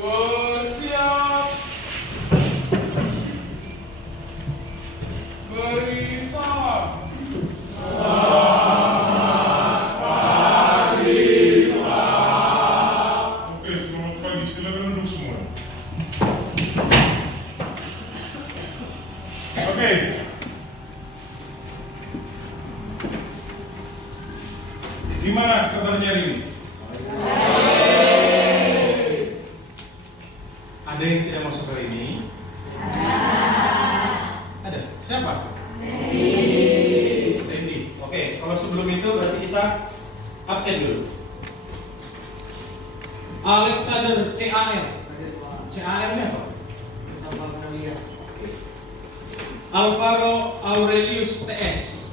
Bersiap. Beri salam. Oke, selamat pagi. Silakan duduk semua. Oke. Gimana kabarnya hari ini? Ada yang tidak masuk hari ini? Ada. Siapa? Randy. Oke, kalau sebelum itu berarti kita absen dulu. Alexander CAL. CAL-nya apa? Alvaro Aurelius TS.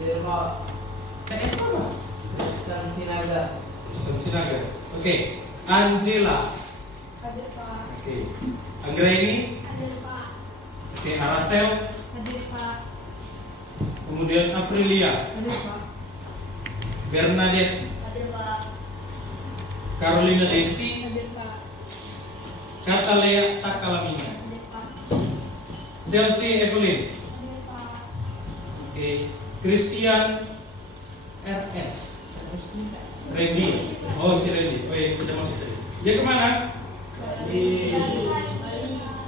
TS apa? Kristen Sinaga. Sinaga. Oke. Angela. Hadir Pak. Oke. Anggraini. Hadir Pak. Oke. Aracel. Hadir Pak. Kemudian Afrilia. Hadir Pak. Bernadette. Hadir Pak. Carolina Desi. Hadir Pak. Katalea Takalamina. Hadir Pak. Chelsea Evelyn. Hadir Pak. Oke. Christian RS. Randy. Oh, si Randy. Oh iya, tidak masuk tadi. Dia kemana? Bali.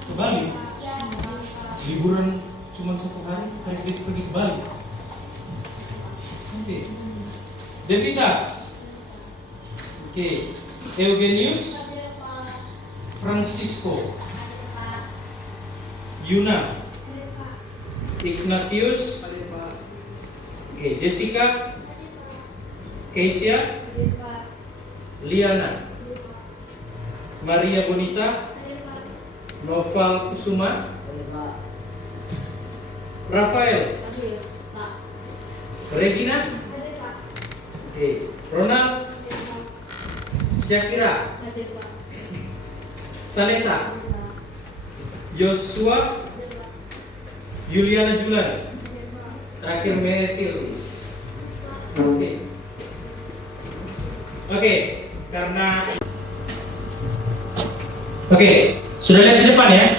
Ke Bali. Ya, Pak. Liburan cuma 1 hari, pergi ke Bali. Oke. Devita. Oke. Eugenius. Hadir Pak. Francisco. Hadir Pak. Yuna. Hadir Pak. Ignatius. Hadir Pak. Oke. Jessica. Keisha. Hadir Pak. Liana. Hadir Pak. Maria Bonita. Hadir Pak. Noval Kusuma. Hadir Pak. Rafael. Hadir Pak. Regina. Hadir Pak. Oke. Ronald. Hadir Pak. Syakira. Hadir Pak. Salesa. Hadir Pak. Joshua. Hadir Pak. Juliana Julan. Hadir Pak. Terakhir Metilis. Oke. Oke, karena sudah lihat di depan ya.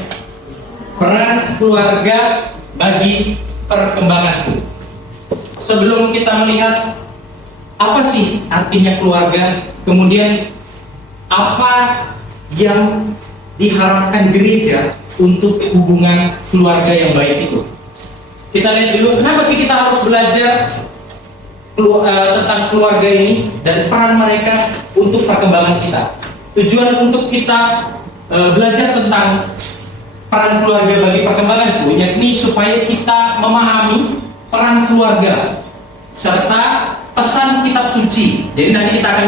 Peran keluarga bagi perkembanganku. Sebelum kita melihat apa sih artinya keluarga, kemudian apa yang diharapkan gereja untuk hubungan keluarga yang baik itu. Kita lihat dulu kenapa sih kita harus belajar tentang keluarga ini dan peran mereka untuk perkembangan kita. Tujuan untuk kita belajar tentang peran keluarga bagi perkembangan itu, yakni supaya kita memahami peran keluarga serta pesan kitab suci. Jadi nanti kita akan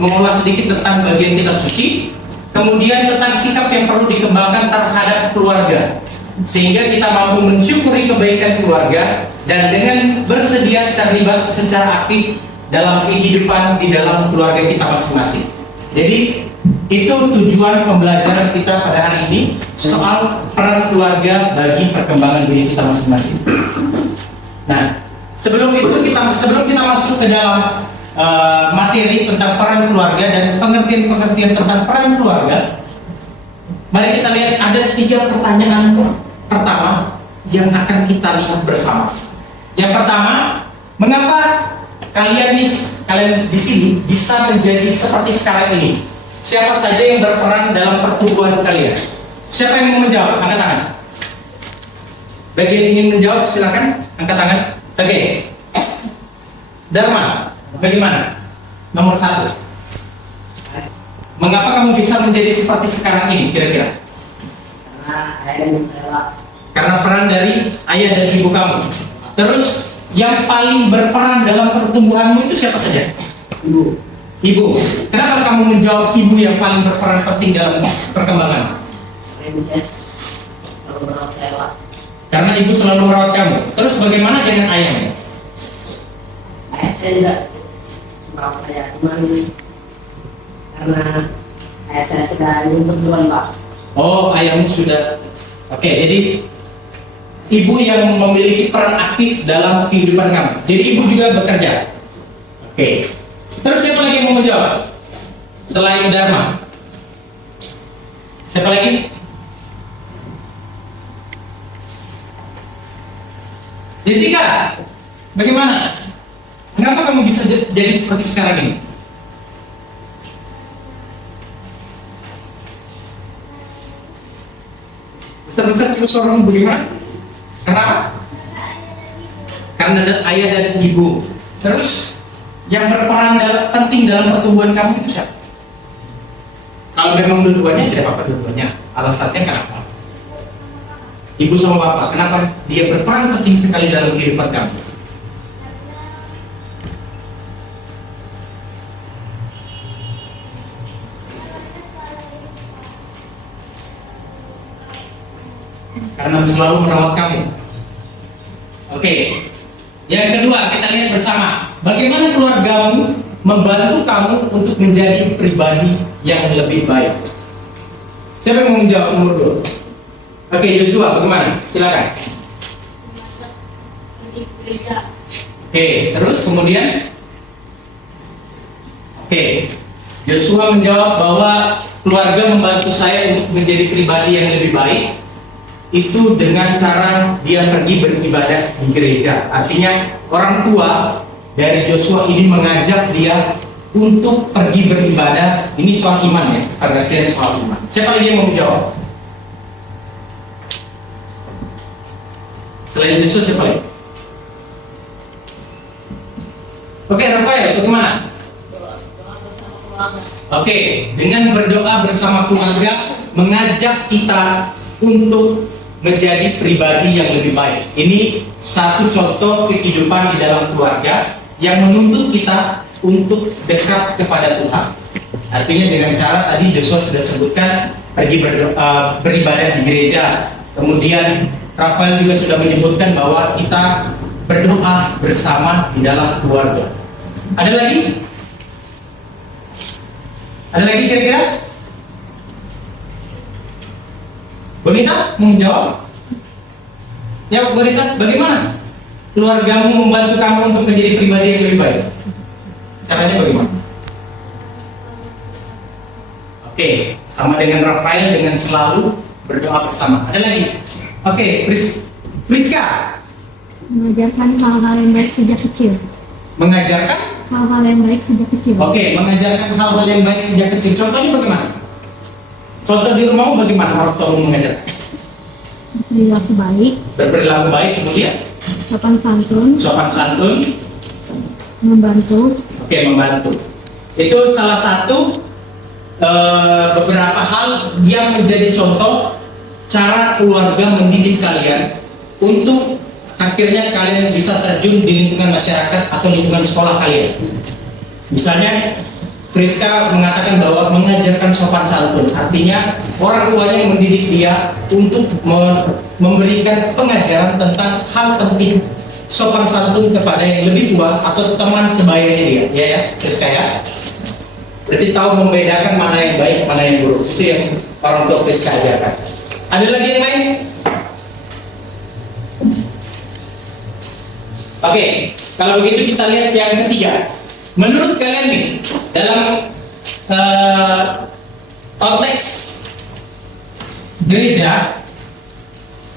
mengulas sedikit tentang bagian kitab suci, kemudian tentang sikap yang perlu dikembangkan terhadap keluarga, sehingga kita mampu mensyukuri kebaikan keluarga dan dengan bersedia terlibat secara aktif dalam kehidupan di dalam keluarga kita masing-masing. Jadi itu tujuan pembelajaran kita pada hari ini, soal peran keluarga bagi perkembangan diri kita masing-masing. Nah, sebelum kita masuk ke dalam materi tentang peran keluarga dan pengertian tentang peran keluarga, mari kita lihat ada 3 pertanyaan pertama yang akan kita lihat bersama. Yang pertama, mengapa kalian di sini bisa menjadi seperti sekarang ini? Siapa saja yang berperan dalam pertumbuhan kalian? Siapa yang mau menjawab? Angkat tangan. Bagi yang ingin menjawab, silakan angkat tangan. Oke. Dharma, bagaimana? Nomor 1. Mengapa kamu bisa menjadi seperti sekarang ini kira-kira? Karena ayah dan saya. Karena peran dari ayah dan ibu kamu. Terus yang paling berperan dalam pertumbuhanmu itu siapa saja? Ibu. Ibu. Kenapa kamu menjawab ibu yang paling berperan penting dalam perkembangan? Karena selalu merawat saya, Pak. Karena ibu selalu merawat kamu. Terus bagaimana dengan ayahmu? Ayah saya juga merawat saya, cuman karena ayah saya sudah untuk duluan, Pak. Oh, ayahmu sudah. Oke, jadi ibu yang memiliki peran aktif dalam kehidupan kamu. Jadi ibu juga bekerja. Oke. Terus siapa lagi yang mau menjawab? Selain Dharma. Siapa lagi? Jessica, bagaimana? Kenapa kamu bisa jadi seperti sekarang ini? Besar-besar terus orang bagaimana? Kenapa? Karena ada ayah dan ibu. Terus yang berperan penting dalam pertumbuhan kamu itu siapa? Kalau memang dua-duanya, tidak apa-apa dua-duanya. Alasannya kenapa? Ibu sama bapak, kenapa dia berperan penting sekali dalam kehidupan kamu? Karena selalu merawat kamu. Oke. Yang kedua, kita lihat bersama bagaimana keluargamu membantu kamu untuk menjadi pribadi yang lebih baik. Siapa yang mau menjawab nomor 2? Oke, Joshua, bagaimana? Silakan. Di gereja. Oke, terus kemudian? Oke, Joshua menjawab bahwa keluarga membantu saya untuk menjadi pribadi yang lebih baik itu dengan cara dia pergi beribadah di gereja. Artinya orang tua dari Joshua ini mengajak dia untuk pergi beribadah. Ini soal iman ya, perhatian soal iman. Siapa lagi yang mau jawab? Selain Joshua siapa lagi? Oke, Rafael, bagaimana? Doa bersama keluarga. Oke, dengan berdoa bersama keluarga mengajak kita untuk menjadi pribadi yang lebih baik. Ini satu contoh kehidupan di dalam keluarga yang menuntut kita untuk dekat kepada Tuhan. Artinya dengan cara tadi Joshua sudah sebutkan pergi beribadah di gereja. Kemudian Rafael juga sudah menyebutkan bahwa kita berdoa bersama di dalam keluarga. Ada lagi? Ada lagi kira-kira? Bonita mau menjawab? Ya, Bonita, bagaimana keluargamu membantu kamu untuk menjadi pribadi yang lebih baik? Caranya bagaimana? Oke, sama dengan Rafael dengan selalu berdoa bersama. Ada lagi? Oke, Priska. Mengajarkan hal-hal yang baik sejak kecil. Mengajarkan? Hal-hal yang baik sejak kecil. Oke, mengajarkan hal-hal yang baik sejak kecil. Contohnya bagaimana? Contoh di rumahmu bagaimana orang tuamu mengajar? Perilaku baik, Berperilaku baik, kemudian sopan santun, sopan santun. membantu, Oke, membantu. Itu salah satu beberapa hal yang menjadi contoh cara keluarga mendidik kalian untuk akhirnya kalian bisa terjun di lingkungan masyarakat atau lingkungan sekolah kalian. Misalnya Priska mengatakan bahwa mengajarkan sopan santun, artinya orang tuanya mendidik dia untuk memberikan pengajaran tentang hal penting sopan santun kepada yang lebih tua atau teman sebayanya dia, ya Priska ya. Berarti tahu membedakan mana yang baik, mana yang buruk. Itu yang orang tua Priska ajarkan. Ada lagi yang lain? Oke, kalau begitu kita lihat yang ketiga. Menurut kalian nih, dalam konteks gereja,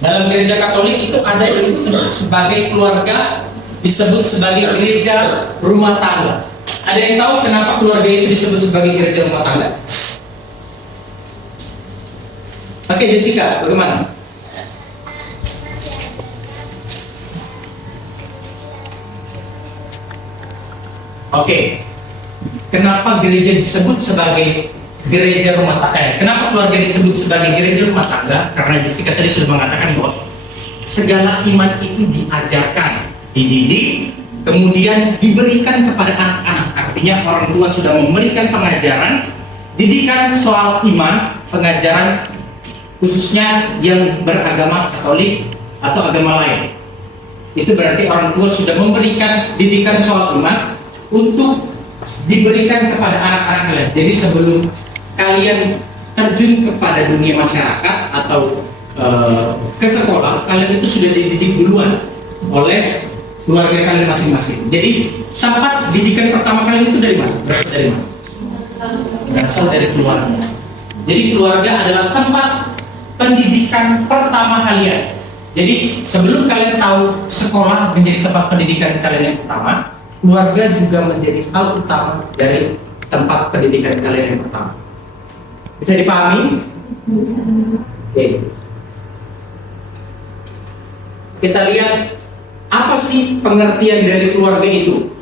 dalam gereja Katolik itu ada yang disebut sebagai keluarga, disebut sebagai gereja rumah tangga. Ada yang tahu kenapa keluarga itu disebut sebagai gereja rumah tangga? Oke, Jessica, bagaimana? Oke, kenapa gereja disebut sebagai gereja rumah tangga? Kenapa keluarga disebut sebagai gereja rumah tangga? Karena Jessica tadi sudah mengatakan bahwa segala iman itu diajarkan, dididik, kemudian diberikan kepada anak-anak. Artinya orang tua sudah memberikan pengajaran, didikan soal iman, pengajaran khususnya yang beragama Katolik atau agama lain. Itu berarti orang tua sudah memberikan didikan soal iman untuk diberikan kepada anak-anak kalian. Jadi sebelum kalian terjun kepada dunia masyarakat atau ke sekolah, kalian itu sudah dididik duluan oleh keluarga kalian masing-masing. Jadi tempat didikan pertama kalian itu dari mana? Berasal dari mana? Berasal dari keluarga. Jadi keluarga adalah tempat pendidikan pertama kalian. Jadi sebelum kalian tahu sekolah menjadi tempat pendidikan kalian yang pertama, keluarga juga menjadi hal utama dari tempat pendidikan kalian yang pertama. Bisa dipahami? Oke. Kita lihat apa sih pengertian dari keluarga itu.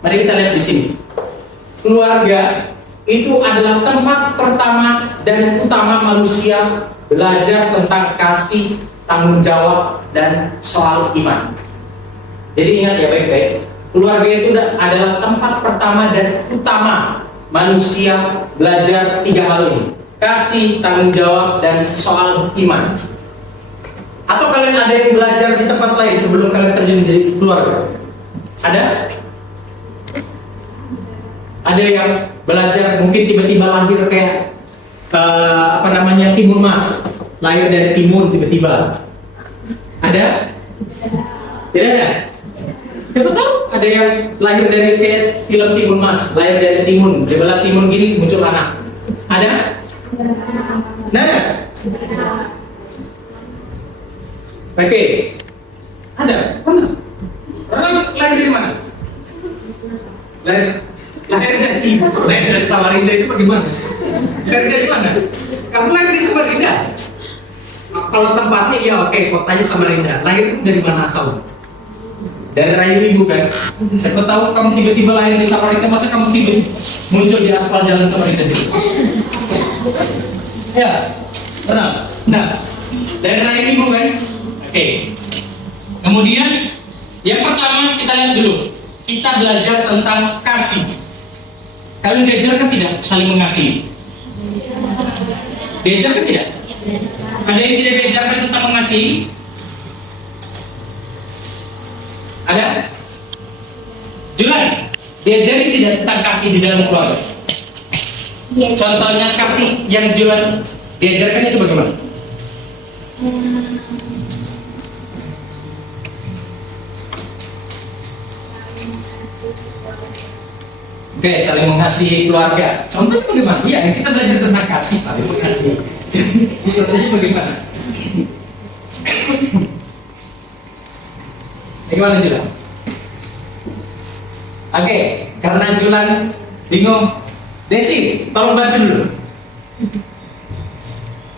Mari kita lihat di sini. Keluarga itu adalah tempat pertama dan utama manusia belajar tentang kasih, tanggung jawab, dan soal iman. Jadi ingat ya baik-baik, keluarga itu adalah tempat pertama dan utama manusia belajar 3 hal ini: kasih, tanggung jawab, dan soal iman. Atau kalian ada yang belajar di tempat lain sebelum kalian terjun menjadi keluarga? Ada? Ada yang belajar mungkin tiba-tiba lahir kayak timun mas, lahir dari timun tiba-tiba. Ada? Tidak ada? Siapa tahu ada yang lahir dari kayak film Timun Mas, lahir dari timun, belah timun gini muncul anak. Ada? Nah, ada? Oke. Ada? Mana? Orang lahir dari mana? Lahir dari timur, lahir dari Samarinda itu bagaimana? Lahir dari mana? Kamu lahir dari Samarinda? Kalau tempatnya ya oke, kotanya Samarinda. Lahir dari mana asal? Dari rahim ibu kan? Siapa tahu kamu tiba-tiba lahir di Samarinda, masa kamu tiba muncul di aspal jalan Samarinda situ? Ya, benar. Nah, dari rahim ibu kan? Oke. Kemudian yang pertama kita lihat dulu. Kita belajar tentang kasih. Kalian diajarkan tidak saling mengasihi? Diajarkan tidak? Ada yang tidak diajarkan tentang mengasihi? Ada? Julan, diajari tidak tentang kasih di dalam keluarga? Contohnya kasih yang Julan diajarkan itu bagaimana? Oke, saling mengasihi keluarga. Contohnya bagaimana? Iya, kita belajar tentang kasih, saling mengasihi. Contohnya bagaimana? Bagaimana Julan? Oke, karena Julan bingung, Desi, tolong bantu dulu.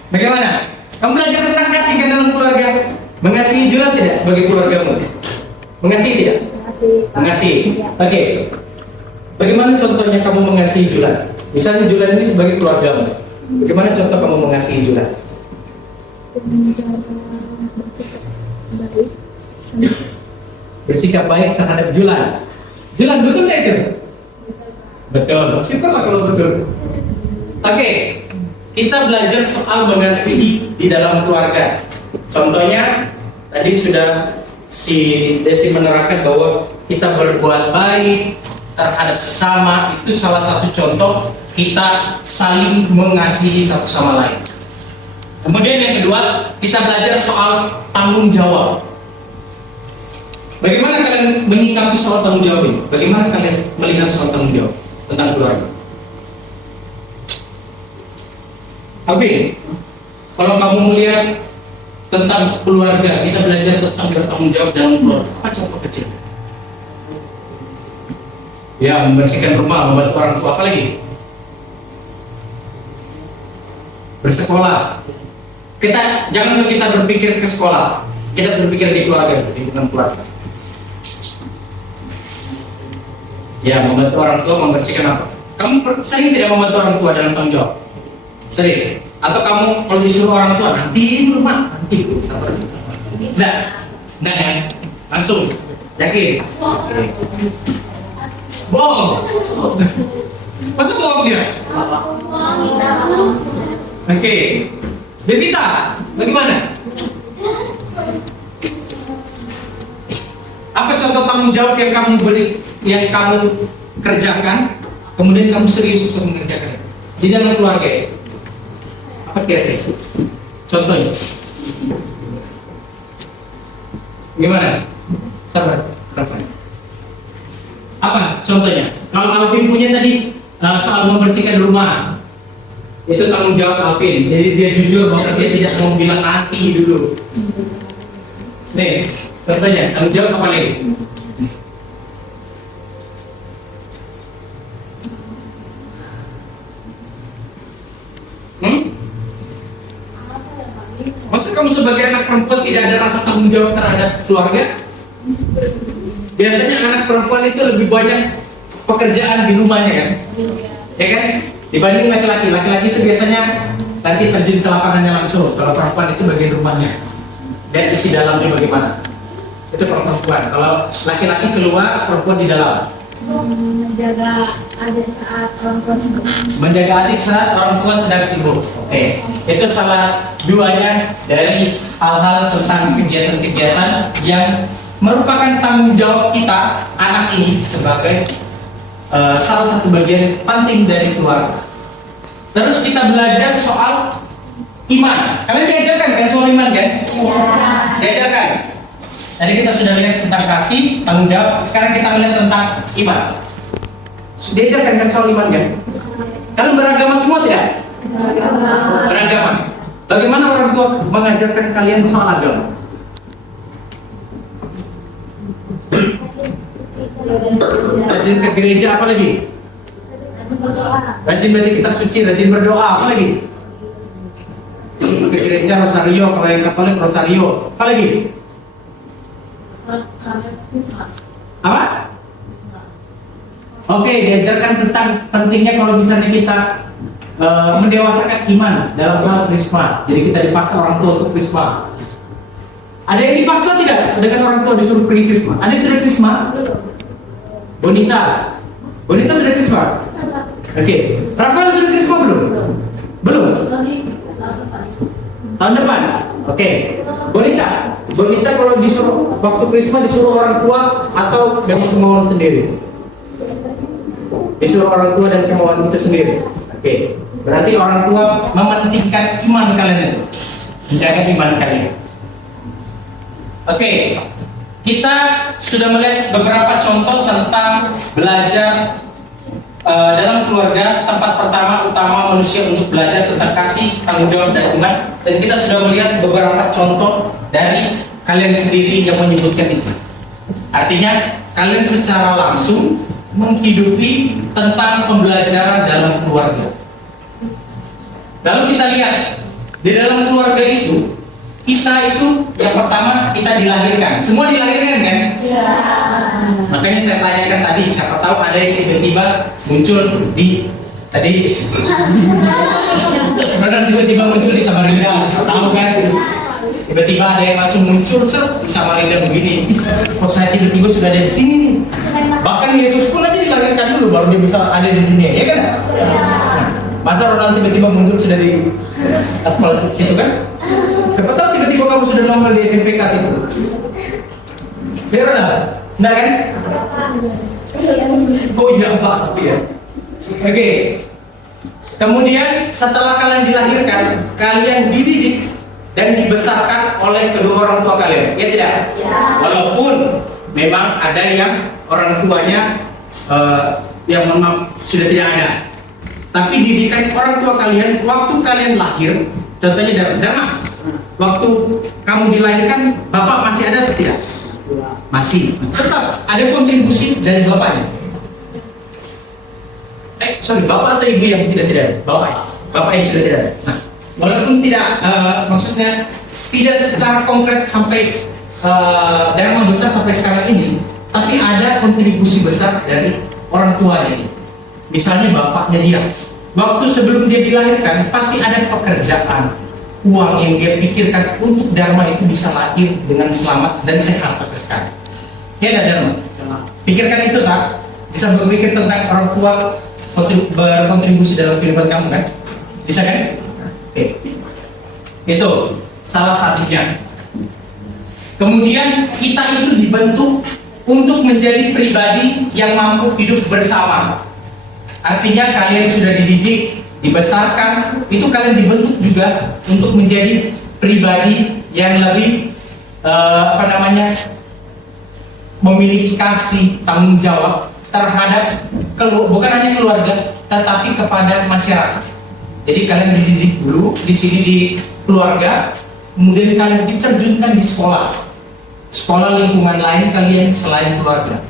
Bagaimana? Kamu belajar tentang kasih ke dalam keluarga? Mengasihi Julan tidak sebagai keluargamu? Mengasihi tidak? Mengasihi. Oke. Bagaimana contohnya kamu mengasihi Julan? Misalnya Julan ini sebagai keluargamu. Bagaimana contoh kamu mengasihi Julan? Bersikap baik terhadap Julan. Julan, betul nggak itu? Betul. Syukurlah kalau betul. Oke, kita belajar soal mengasihi di dalam keluarga. Contohnya tadi sudah si Desi menerangkan bahwa kita berbuat baik terhadap sesama, itu salah satu contoh kita saling mengasihi satu sama lain. Kemudian yang kedua, kita belajar soal tanggung jawab. Bagaimana kalian menyikapi soal tanggung jawab ini? Bagaimana kalian melihat soal tanggung jawab tentang keluarga? Alvin, kalau kamu melihat tentang keluarga, kita belajar tentang bertanggung jawab dalam keluarga. Apa contoh kecil? Ya, membersihkan rumah, membantu orang tua, apa lagi? Bersekolah. Kita jangan dulu kita berpikir ke sekolah, kita berpikir di keluarga, di lingkungan keluarga. Ya, membantu orang tua, membersihkan apa? Kamu sering tidak membantu orang tua dalam tanggung jawab? Sering. Atau kamu kalau disuruh orang tua nanti di rumah, nanti itu sabar. Nah ya, langsung. Yakin? Bohong. Masa bohong dia? Oke. Devita, bagaimana? Apa contoh tanggung jawab yang kamu beri, yang kamu kerjakan, kemudian kamu serius untuk mengerjakan di dalam keluarga ya? Apa kira-kira? Contohnya? Gimana? Sabar, Rafa. Apa contohnya? Kalau Alvin punya tadi soal membersihkan rumah, Itu tanggung jawab Alvin. Jadi dia jujur bahwa dia tidak mau bilang nanti dulu. Nih, contohnya tanggung jawab apa lagi? Masa kamu sebagai anak perempuan tidak ada rasa tanggung jawab terhadap keluarga? Biasanya anak perempuan itu lebih banyak pekerjaan di rumahnya kan? Ya kan? Dibanding laki-laki. Laki-laki itu biasanya nanti terjun ke lapangannya langsung. Kalau perempuan itu bagian rumahnya. Dan isi dalamnya bagaimana? Itu kalau perempuan. Kalau laki-laki keluar, perempuan di dalam. Menjaga adik saat orang tua sibuk. Menjaga adik saat orang tua sedang sibuk. Oke. Itu salah duanya dari hal-hal tentang kegiatan-kegiatan yang merupakan tanggung jawab kita anak ini sebagai salah satu bagian penting dari keluarga. Terus kita belajar soal iman. Kalian diajarkan kan soal iman kan? Iya. Diajarkan. Tadi kita sudah lihat tentang kasih, tanggung jawab. Sekarang kita melihat tentang iman. Diajarkan kan soal iman kan? Kalian beragama semua tidak? Beragama. Bagaimana orang tua mengajarkan kalian soal agama? Rajin ke gereja apa lagi? Rajin baca kitab suci, rajin berdoa apa lagi? Ke gereja rosario, kalau yang Katolik rosario apa lagi? Apa? Oke, diajarkan tentang pentingnya kalau misalnya kita mendewasakan iman dalam hal krisma. Jadi kita dipaksa orang tua untuk krisma. Ada yang dipaksa tidak dengan orang tua disuruh pergi krisma? Ada yang sudah krisma? Bonita sudah krisma? Oke. Rafael sudah krisma belum? Belum? Tahun depan? Oke. Bonita kalau disuruh waktu krisma disuruh orang tua atau dengan kemauan sendiri? Disuruh orang tua dan kemauan itu sendiri. Oke. Berarti orang tua mementingkan iman kalian itu, menjaga iman kalian. Oke. Kita sudah melihat beberapa contoh tentang belajar dalam keluarga, tempat pertama utama manusia untuk belajar tentang kasih, tanggung jawab dan iman. Dan kita sudah melihat beberapa contoh dari kalian sendiri yang menyebutkan itu. Artinya kalian secara langsung menghidupi tentang pembelajaran dalam keluarga. Lalu kita lihat di dalam keluarga itu, kita itu yang pertama kita dilahirkan. Semua dilahirkan kan? Iya. Makanya saya tanyakan tadi, siapa tahu ada yang tiba-tiba muncul di tadi benar tiba-tiba muncul di Samarinda, tahu kan? Tiba-tiba ada yang langsung muncul di Samarinda begini. Kok saya tiba-tiba sudah ada di sini nih? Bahkan Yesus pun aja dilahirkan dulu baru dia bisa ada di dunia, ya kan? Masa Ronald tiba-tiba muncul sudah di aspal situ kan? Siapa tahu tiba-tiba kamu sudah nongol di SMPK situ. Biar enggak kan? Oh iya Pak Sapi ya. Oke. Kemudian setelah kalian dilahirkan, kalian dididik dan dibesarkan oleh kedua orang tua kalian, ya tidak? Ya. Walaupun memang ada yang orang tuanya yang memang sudah tidak ada, tapi didikan orang tua kalian waktu kalian lahir, contohnya dalam sedang waktu kamu dilahirkan, bapak masih ada atau tidak? Masih. Tetap ada kontribusi dari bapaknya. Bapak atau ibu yang tidak ada? Bapak yang sudah tidak ada. Nah, walaupun tidak, maksudnya tidak secara konkret sampai dalam besar sampai sekarang ini, tapi ada kontribusi besar dari orang tuanya ini. Misalnya bapaknya dia, waktu sebelum dia dilahirkan pasti ada pekerjaan, uang yang dia pikirkan untuk Dharma itu bisa lahir dengan selamat dan sehat sampai sekarang. Ya ada Dharma. Pikirkan itu tak? Bisa berpikir tentang orang tua berkontribusi dalam kehidupan kamu kan? Bisa kan? Oke. Itu salah satunya. Kemudian kita itu dibentuk untuk menjadi pribadi yang mampu hidup bersama. Artinya kalian sudah dididik, dibesarkan, itu kalian dibentuk juga untuk menjadi pribadi yang lebih memiliki kasih, tanggung jawab terhadap bukan hanya keluarga, tetapi kepada masyarakat. Jadi kalian dididik dulu di sini di keluarga, kemudian kalian diterjunkan di sekolah, sekolah lingkungan lain kalian selain keluarga.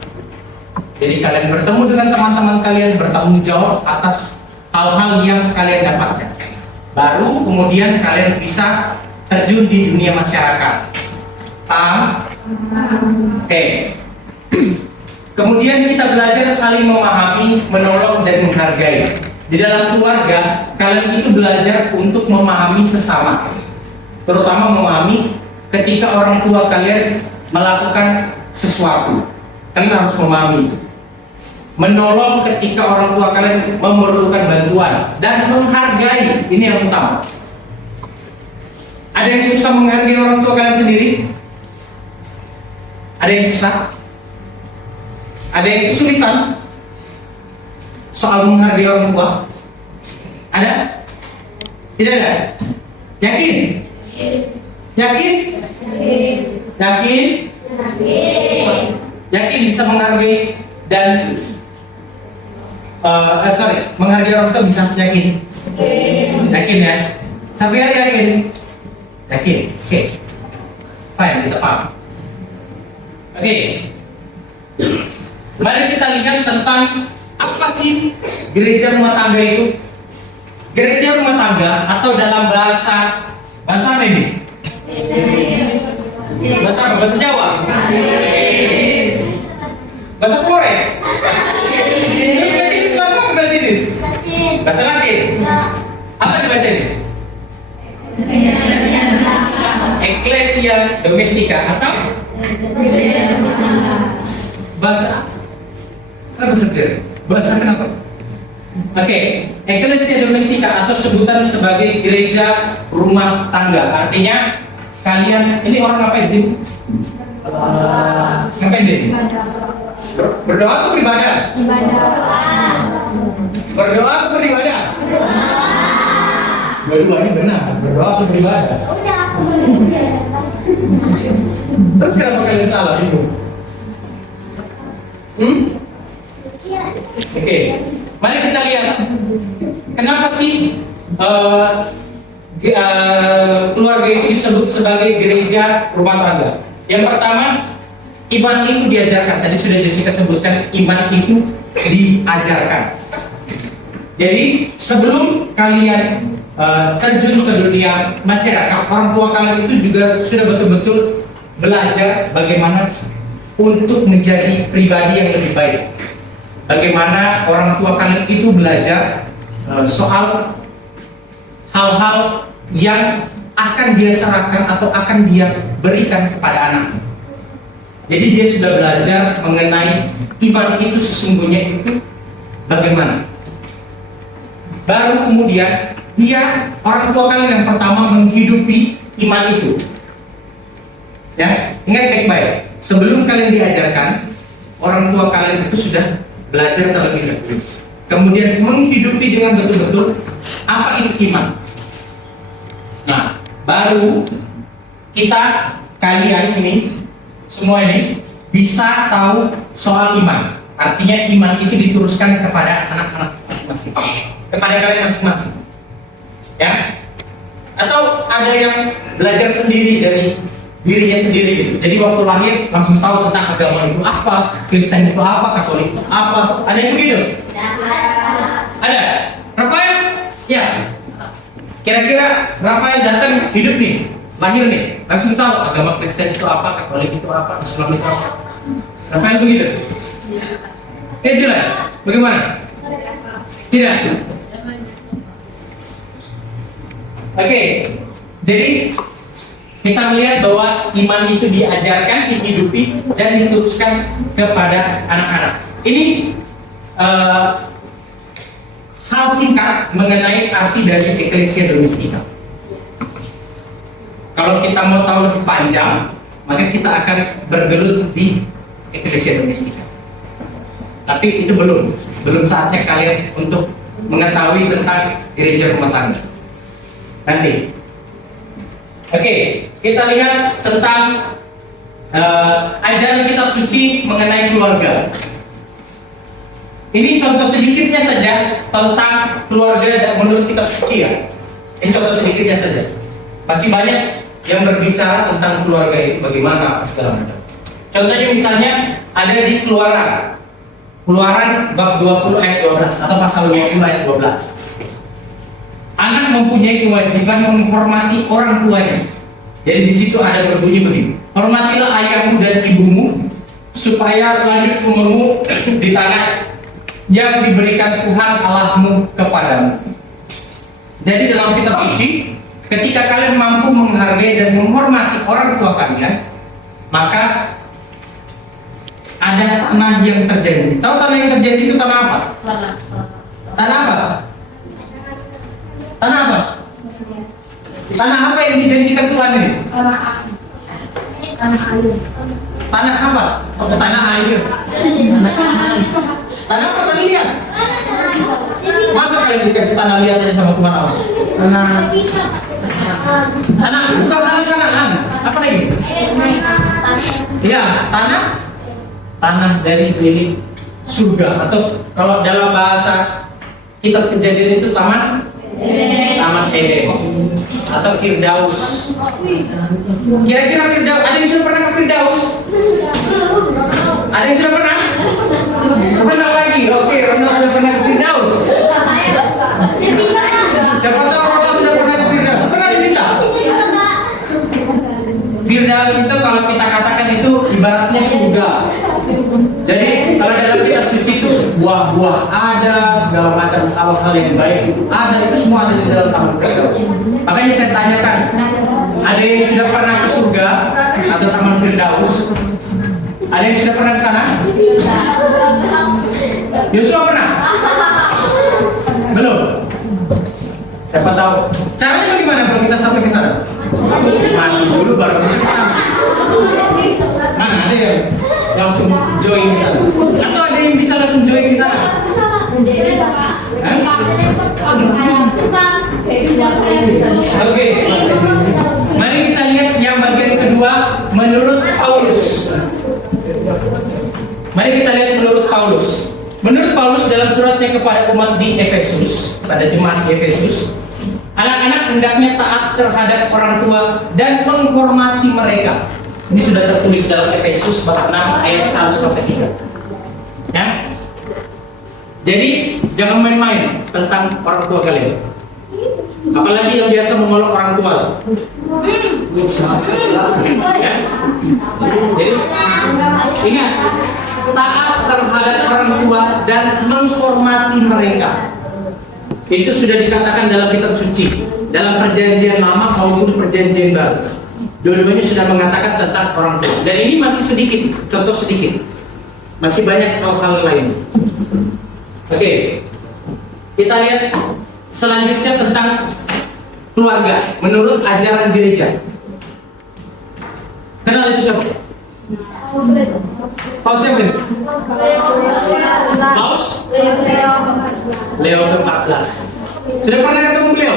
Jadi kalian bertemu dengan teman-teman kalian, bertanggung jawab atas hal-hal yang kalian dapatkan. Baru kemudian kalian bisa terjun di dunia masyarakat. Paham? Oke. Kemudian kita belajar saling memahami, menolong dan menghargai. Di dalam keluarga, kalian itu belajar untuk memahami sesama. Terutama memahami ketika orang tua kalian melakukan sesuatu. Kalian harus memahami itu. Menolong ketika orang tua kalian memerlukan bantuan dan menghargai, ini yang utama. Ada yang susah menghargai orang tua kalian sendiri? Ada yang susah? Ada yang kesulitan soal menghargai orang tua? Ada? Tidak ada? Yakin? Yakin? Yakin? Yakin bisa menghargai dan menghargai orang tua bisa yakin? Yakin ya? Sampai hari yakin? Yakin? Oke. Fine, kita paham. Oke. Mari kita lihat tentang apa sih gereja rumah tangga itu. Gereja rumah tangga atau dalam bahasa apa ini? Bahasa apa? Bahasa Jawa? Bahasa Flores? Bahasa apa berarti ini? Bahasa Latin? Apa dibaca ini? Ecclesia Domestica atau bahasa apa sebenarnya? Bahasa kenapa? Oke, Ecclesia Domestica atau sebutan sebagai gereja rumah tangga. Artinya kalian ini orang ngapain sih? Ngapain deh? Berdoa atau beribadah? Berdoa atau beribadah? Dua-duanya benar. Berdoa atau beribadah? Terus kenapa kalian salah itu? Oke. Mari kita lihat kenapa sih keluarga itu disebut sebagai gereja rumah tangga. Yang pertama, iman itu diajarkan. Tadi sudah Jessica sebutkan, iman itu diajarkan. Jadi sebelum kalian terjun ke dunia masyarakat, orang tua kalian itu juga sudah betul-betul belajar bagaimana untuk menjadi pribadi yang lebih baik. Bagaimana orang tua kalian itu belajar soal hal-hal yang akan dia serahkan atau akan dia berikan kepada anaknya. Jadi dia sudah belajar mengenai iman itu sesungguhnya itu bagaimana. Baru kemudian dia, orang tua kalian yang pertama menghidupi iman itu. Ya, ingat baik-baik. Sebelum kalian diajarkan, orang tua kalian itu sudah belajar terlebih dahulu. Kemudian menghidupi dengan betul-betul apa itu iman. Nah, baru kalian ini semua ini bisa tahu soal iman. Artinya iman itu diteruskan kepada anak-anak masing-masing, kepada kalian masing-masing. Ya? Atau ada yang belajar sendiri dari dirinya sendiri gitu. Jadi waktu lahir langsung tahu tentang agama itu apa, Kristen itu apa, Katolik itu apa. Ada yang begitu? Ada? Rafael? Ya. Kira-kira Rafael datang hidup nih, lahir nih, langsung tahu agama Kristen itu apa, Katolik itu apa, Islam itu apa. Rafael begitu? Jelas? Bagaimana? Tidak? Oke. Jadi kita melihat bahwa iman itu diajarkan, dihidupi, dan diteruskan kepada anak-anak. Ini hal singkat mengenai arti dari Ecclesia Domestica. Kalau kita mau tahu lebih panjang, maka kita akan bergelut di Ecclesia Domestica. Tapi itu belum saatnya kalian untuk mengetahui tentang gereja rumah tangga. Nanti. Oke, kita lihat tentang ajaran kitab suci mengenai keluarga. Ini contoh sedikitnya saja tentang keluarga menurut kitab suci ya. Ini contoh sedikitnya saja. Masih banyak yang berbicara tentang keluarga itu bagaimana segala macam. Contohnya misalnya ada di Keluaran bab 20 ayat 12 atau pasal 20 ayat 12. Anak mempunyai kewajiban menghormati orang tuanya. Jadi di situ ada berbunyi begini. Hormatilah ayahmu dan ibumu supaya langit umurmu di tanah yang diberikan Tuhan Allahmu kepadamu. Jadi dalam kitab suci, ketika kalian mampu menghargai dan menghormati orang tua kalian, maka ada tanah yang terjadi. Tahu tanah yang terjadi itu tanah apa? Tanah apa? Tanah apa? Tanah apa yang dijanjikan Tuhan ini? Tanah air. Tanah apa? Oh, tanah air. Tanah apa tadi lihat? Masa kalian dikasih tanah liat aja sama Tuhan Allah? Tanah itu tahu tanah Kanaan. Apa lagi? Iya, tanah dari milik surga, atau kalau dalam bahasa kitab Kejadian itu Taman Eden atau Firdaus. Kira-kira Firdaus, ada yang sudah pernah ke Firdaus? Ada yang sudah pernah? Pernah lagi? Oke, Ronald sudah pernah ke Firdaus. Siapa tahu Ronald sudah pernah ke Firdaus? Pernah diminta? Firdaus itu kalau kita katakan itu ibaratnya surga. Jadi kalau dalam kitab suci itu buah-buah ada, segala macam hal-hal yang baik itu ada, itu semua ada di dalam taman Firdaus. Makanya saya tanyakan, ada yang sudah pernah ke surga atau taman Firdaus? Ada yang sudah pernah ke sana? Yosua pernah? Belum? Siapa tahu? Caranya bagaimana kalau kita sampai ke sana? Mati dulu baru bisa ke sana. Mana ada yang langsung join ke sana? Atau ada yang bisa langsung join ke sana? Oke. Mari kita lihat yang bagian kedua menurut Paulus. Mari kita lihat menurut Paulus. Menurut Paulus dalam suratnya kepada umat di Efesus, pada jemaat di Efesus, anak-anak hendaknya taat terhadap orang tua dan menghormati mereka. Ini sudah tertulis dalam Efesus bab 6 ayat 1 sampai 3. Ya. Jadi jangan main-main tentang orang tua kalian. Apalagi yang biasa mengolok orang tua. Ya. Jadi ingat, taat terhadap orang tua dan menghormati mereka. Itu sudah dikatakan dalam kitab suci, dalam perjanjian lama maupun perjanjian baru. Dua-duanya sudah mengatakan tentang orang tua. Dan ini masih sedikit, contoh sedikit. Masih banyak hal-hal lain. Oke. Kita lihat selanjutnya tentang keluarga menurut ajaran gereja. Kenal itu siapa? Paus siapa itu? Paus? Leo ke-14. Sudah pernah ketemu beliau?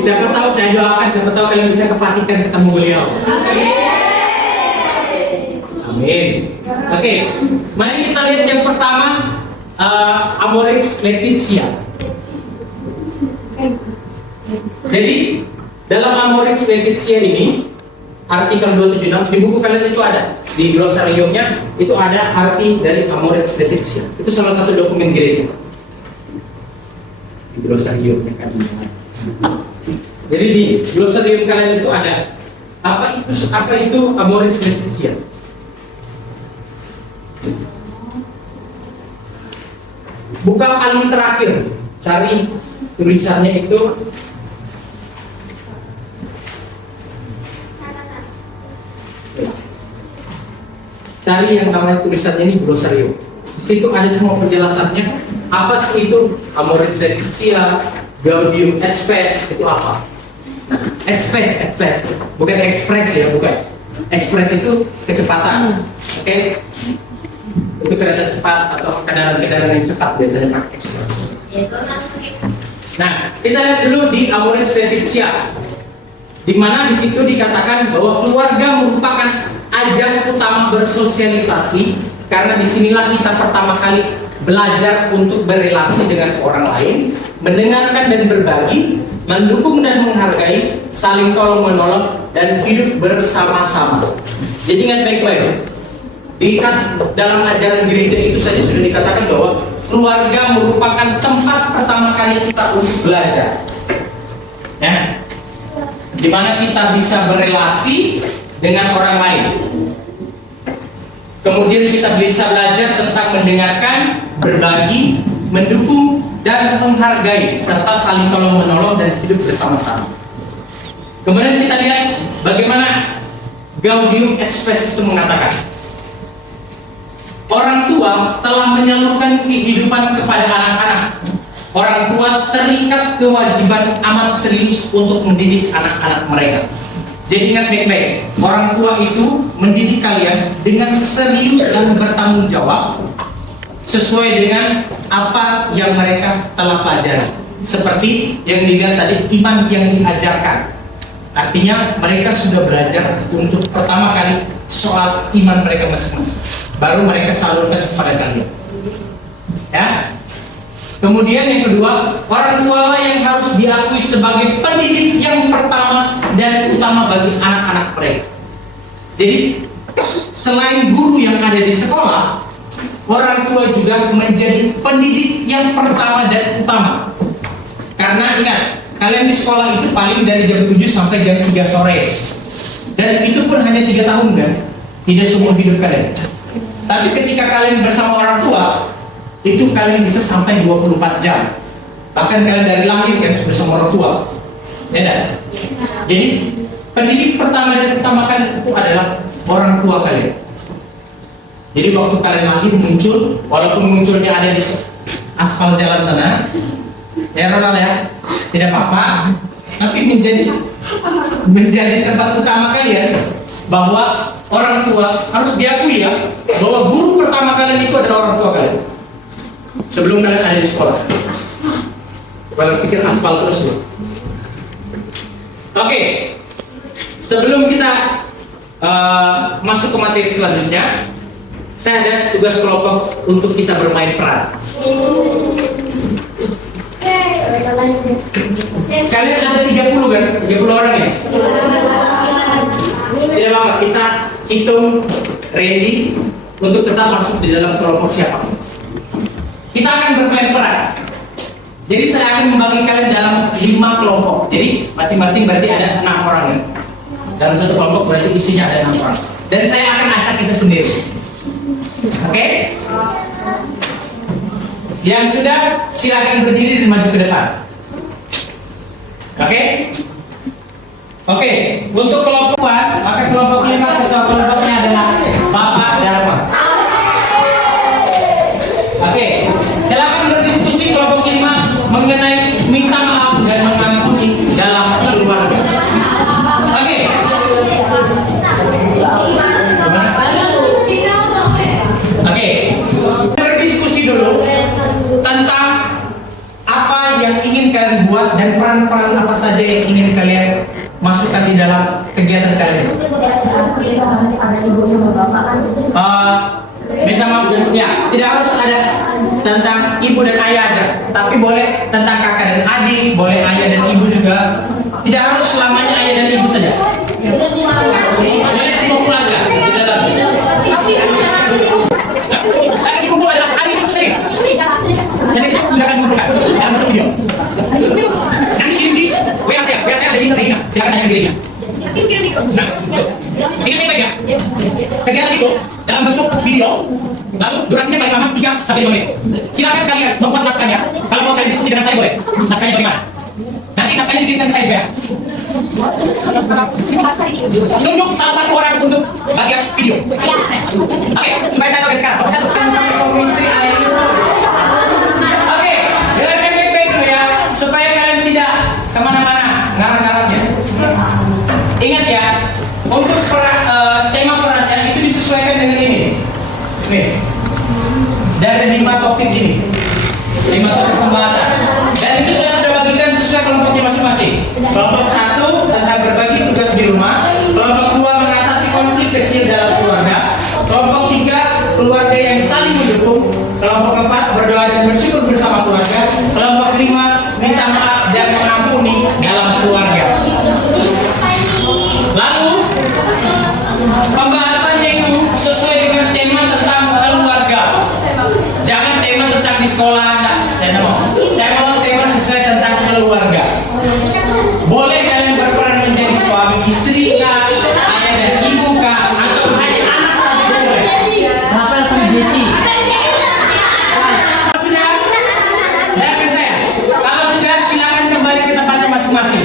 Siapa tahu saya doakan, siapa tahu kalian bisa ke Vatikan ketemu beliau. Amin. Oke, mari kita lihat yang pertama, Amorex Laetitia. Jadi dalam Amorex Laetitia ini artikel 276 di buku kalian itu ada, di glosariumnya itu ada arti dari Amorex Laetitia. Itu salah satu dokumen gereja di glosariumnya kan. Jadi di glosarium kalian itu ada apa itu Amorex Laetitia. Buka paling terakhir, cari tulisannya itu. Cari yang namanya tulisannya ini glosarium. Di situ ada semua penjelasannya. Apa sih itu Amorex Laetitia, Gaudium et Spes itu apa? Et Spes, bukan ekspres ya, bukan. Ekspres itu kecepatan, oke? Itu kereta cepat atau kendaraan yang cepat biasanya pakai ekspres. Nah, kita lihat dulu di Amorex Laetitia, di mana di situ dikatakan bahwa keluarga merupakan ajang utama bersosialisasi, karena disinilah kita pertama kali belajar untuk berrelasi dengan orang lain, mendengarkan dan berbagi, mendukung dan menghargai, saling tolong menolong, dan hidup bersama-sama. Jadi ingat baik-baik, dalam ajaran gereja itu saja sudah dikatakan bahwa keluarga merupakan tempat pertama kali kita untuk belajar, ya, dimana kita bisa berelasi dengan orang lain. Kemudian kita bisa belajar tentang mendengarkan, berbagi, mendukung, dan menghargai, serta saling tolong menolong dan hidup bersama-sama. Kemudian kita lihat bagaimana Gaudium et Spes itu mengatakan, orang tua telah menyalurkan kehidupan kepada anak-anak. Orang tua terikat kewajiban amat serius untuk mendidik anak-anak mereka. Jadi ingat baik-baik, orang tua itu mendidik kalian dengan serius dan bertanggung jawab sesuai dengan apa yang mereka telah pelajari. Seperti yang dilihat tadi, iman yang diajarkan. Artinya mereka sudah belajar untuk pertama kali soal iman mereka masing-masing. Baru mereka salurkan kepada kalian. Ya. Kemudian yang kedua, orang tua yang harus diakui sebagai pendidik yang pertama dan utama bagi anak-anak mereka. Jadi, selain guru yang ada di sekolah, orang tua juga menjadi pendidik yang pertama dan utama. Karena ingat, kalian di sekolah itu paling dari jam 7 sampai jam 3 sore. Dan itu pun hanya 3 tahun kan? Tidak seumur hidup kalian. Tapi ketika kalian bersama orang tua, itu kalian bisa sampai 24 jam. Bahkan kalian dari lahir kan sudah sama orang tua. Ya. Jadi pendidik pertama dan utama kalian itu adalah orang tua kalian. Jadi waktu kalian lahir muncul, walaupun munculnya ada di aspal jalan sana, ya Ronald ya, tidak apa-apa. Tapi menjadi tempat utama kalian, bahwa orang tua harus diakui ya, bahwa guru pertama kalian itu adalah orang tua kalian. Sebelum kalian ada di sekolah, kalian pikir aspal terus loh. Oke, sebelum kita masuk ke materi selanjutnya, saya ada tugas kelompok untuk kita bermain peran. Kalian ada 30 kan? 30 orang ya? Tidak apa, kita hitung ready untuk tetap masuk di dalam kelompok siapa. Kita akan bermain peran. Jadi saya akan membagi kalian dalam 5 kelompok. Jadi masing-masing berarti ada 6 orang ya. Dalam satu kelompok berarti isinya ada 6 orang. Dan saya akan acak itu sendiri. Oke? Yang sudah silakan berdiri dan maju ke depan. Oke? Oke, untuk kelompok maka kelompok 5 ketua kelompoknya adalah Bapak Dharma. Oke, silakan berdiskusi kelompok 5 mengenai minta maaf dan mengampuni dalam keluarga. Oke. Oke, berdiskusi dulu tentang apa yang ingin kalian buat dan peran-peran apa saja yang ingin kalian masukkan di dalam kegiatan kalian. Minta maaf ya, tidak harus ada tentang ibu dan ayah aja, tapi boleh tentang kakak dan adik, boleh ayah dan ibu juga. Tidak harus selamanya ayah dan ibu saja. Boleh semua keluarga di dalam. Ibu adalah adik sini. Sini silakan kumpulkan dalam satu video. Nanti kirim di WA saya ada di Regina. Silakan hanya dirinya. Nah, ini baik ya. Kegiatan itu dalam bentuk video, lalu durasinya paling lama 3 sampai 5 menit. Silakan kalian membuat naskahnya. Kalau mau kalian diskusi dengan saya boleh. Naskahnya bagaimana? Nanti naskahnya dikirimkan saya juga. Tunjuk salah satu orang untuk bagian video. Oke, supaya saya tahu dari sekarang. Satu. Oke, dengarkan baik-baik dulu ya, supaya kalian tidak kemana-mana ngarang-ngarangnya. Ingat ya, untuk tema perannya itu disesuaikan dengan ini. Nih, dari 5 topik ini, 5 topik pembahasan. Dan itu saya sudah bagikan sesuai kelompoknya masing-masing. Kelompok 1 tentang berbagi tugas di rumah. Kelompok 2 mengatasi konflik kecil dalam Saya mau tema sesuai tentang keluarga. Boleh kalian berperan menjadi suami istri kah, ayah dan ibu kah, atau hanya anak saja boleh. Rafael sama Jesse. Sudah? Dengarkan saya. Kalau sudah, silakan kembali ke tempatnya masing-masing.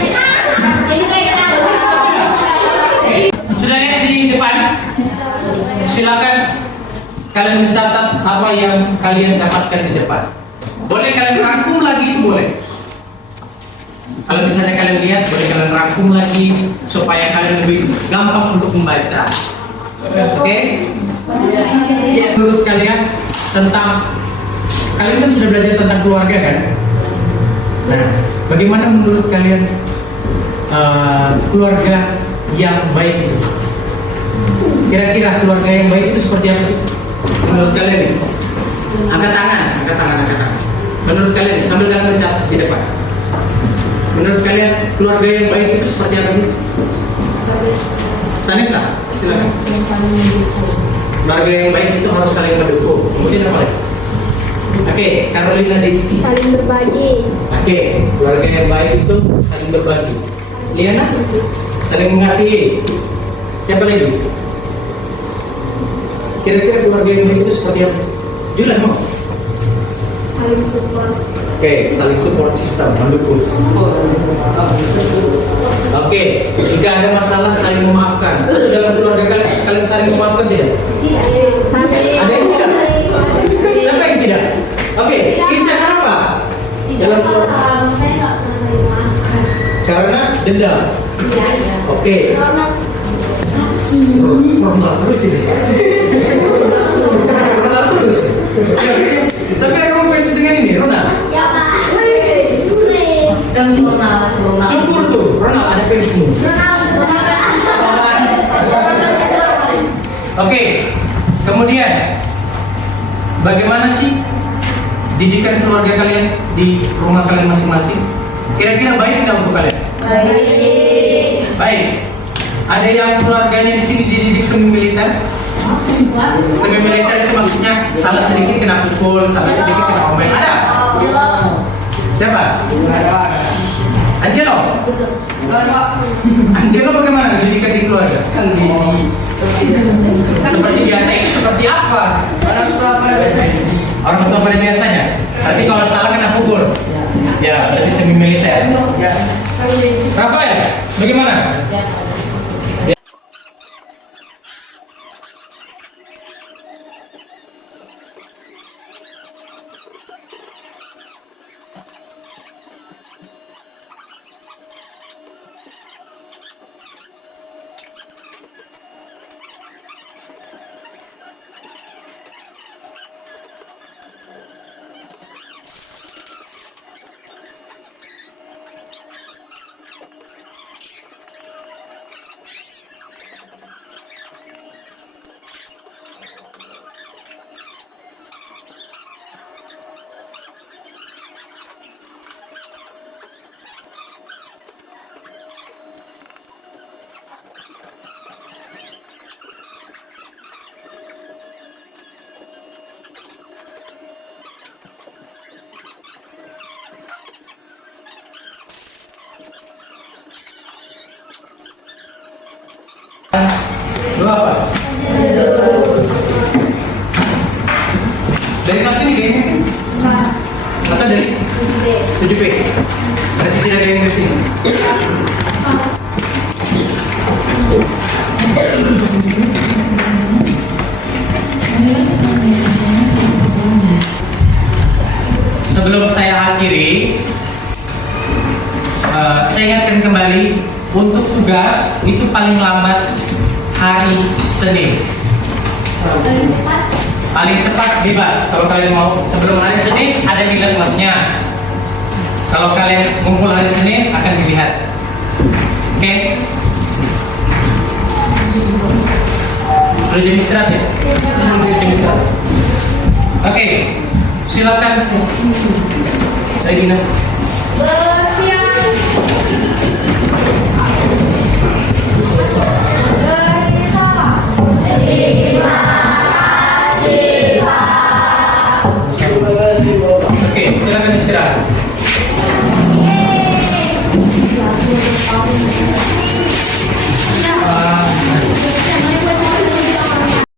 Sudah lihat di depan? Silakan kalian mencatat apa yang kalian dapatkan di depan. Boleh kalian rangkum lagi, itu boleh. Kalau misalnya kalian lihat, boleh kalian rangkum lagi supaya kalian lebih gampang untuk membaca. Oke? Menurut kalian tentang kalian kan sudah belajar tentang keluarga kan? Nah, bagaimana menurut kalian keluarga yang baik itu? Kira-kira keluarga yang baik itu seperti apa sih? Menurut kalian nih? Angkat tangan. Menurut kalian nih, sambil kalian mencatat di depan. Menurut kalian keluarga yang baik itu seperti apa sih? Sanesa, silakan. Keluarga yang baik itu harus saling mendukung. Kemudian apa lagi? Oke, Carolina Desi. Saling berbagi. Oke, keluarga yang baik itu saling berbagi. Liana, saling mengasihi. Siapa lagi? Kira-kira keluarga yang baik itu seperti apa? Julan mau? Saling support. Oke, saling support system, mendukung. Oke, jika ada masalah saling memaafkan. Dalam keluarga kalian saling memaafkan tidak? Ada yang tidak? Siapa yang tidak? Oke, kisah apa? Dalam keluarga. Saya nggak pernah dimaafkan. Karena dendam. Iya. Oke. Normal terus ini. Normal terus. Tapi kamu fans dengan ini, Ronald? Ya Pak. Dan Ronald. Syukur tuh, Ronald ada fansmu. Oke, kemudian bagaimana sih didikan keluarga kalian di rumah kalian masing-masing? Kira-kira baik nggak untuk kalian? Baik. Ada yang keluarganya di sini dididik semi militer? Semi militer itu maksudnya salah sedikit kena pukul, salah sedikit kena komen. Ada? Siapa? Angelo? Angelo bagaimana didikan di keluarga? Seperti biasa itu seperti apa? Orang tua pada biasanya. Tapi kalau salah kena pukul. Ya, berarti semi militer. Rafael, bagaimana? Lu apa? Dari kelas ini kayaknya? Atau dari? 7B. Berarti tidak ada yang dari sini. Sebelum saya akhiri, saya ingatkan kembali untuk tugas itu paling lambat hari Senin. Paling cepat bebas kalau kalian mau. Sebelum hari Senin ada nilai kelasnya. Kalau kalian kumpul hari Senin akan dilihat. Oke? Sudah jam istirahat ya? Jam istirahat. Oke, silakan. Saya Gina.